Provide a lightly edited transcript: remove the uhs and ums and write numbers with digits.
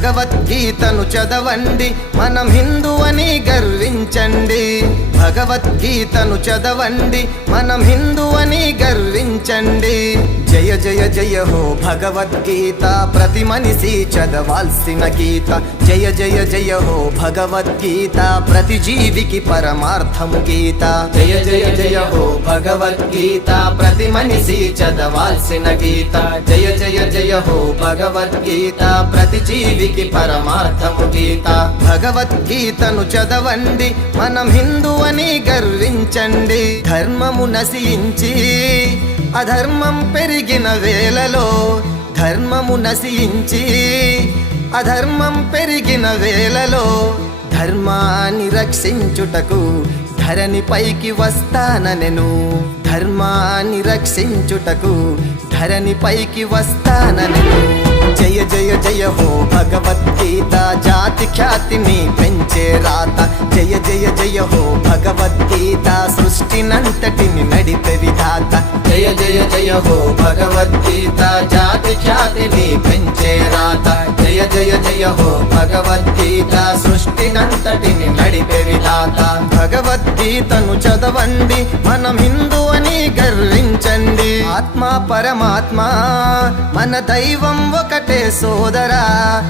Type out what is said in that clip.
భగవద్గీతను చదవండి, మనం హిందూ అని గర్వించండి. భగవద్గీతను చదవండి, మనం హిందూ అని గర్వించండి. జయ జయ జయ హో భగవద్గీత, ప్రతి మనిషి చదవాల్సిన గీత. జయ జయ జయ హో భగవద్గీత, ప్రతి జీవికి పరమార్థము గీత. జయ జయ జయ హో భగవద్గీత, ప్రతి మనిషి చదవాల్సిన గీత. జయ జయ జయ హో భగవద్గీత, ప్రతి జీవికి పరమార్థము గీత. భగవద్గీతను చదవండి, మనం హిందూ అని గర్వించండి. ధర్మము నశించి అధర్మం పెరిగిన వేళలో, ధర్మము నశించి అధర్మం పెరిగిన వేళలో, ధర్మాన్ని రక్షించుటకు ధరణి పైకి వస్తాననెను. ధర్మాన్ని రక్షించుటకు ధరణి పైకి వస్తాననెను. జయ జయ జయ హో భగవద్గీత, జాతి ఖ్యాతిని పెంచే రాత. జయ జయ జయ హో భగవద్గీత, సృష్టినంతటిని నడిపే విధాత. జయ జయ జయ హో భగవద్గీత, జాతి ఖ్యాతిని పెంచే రాత. జయ జయ జయ హో భగవద్గీత, సృష్టినంతటిని నడిపే విధాత. భగవద్గీతను చదవండి, మనం హిందూ అని గర్వించండి. ఆత్మ పరమాత్మ మన దైవం ఒకటే సోదరా.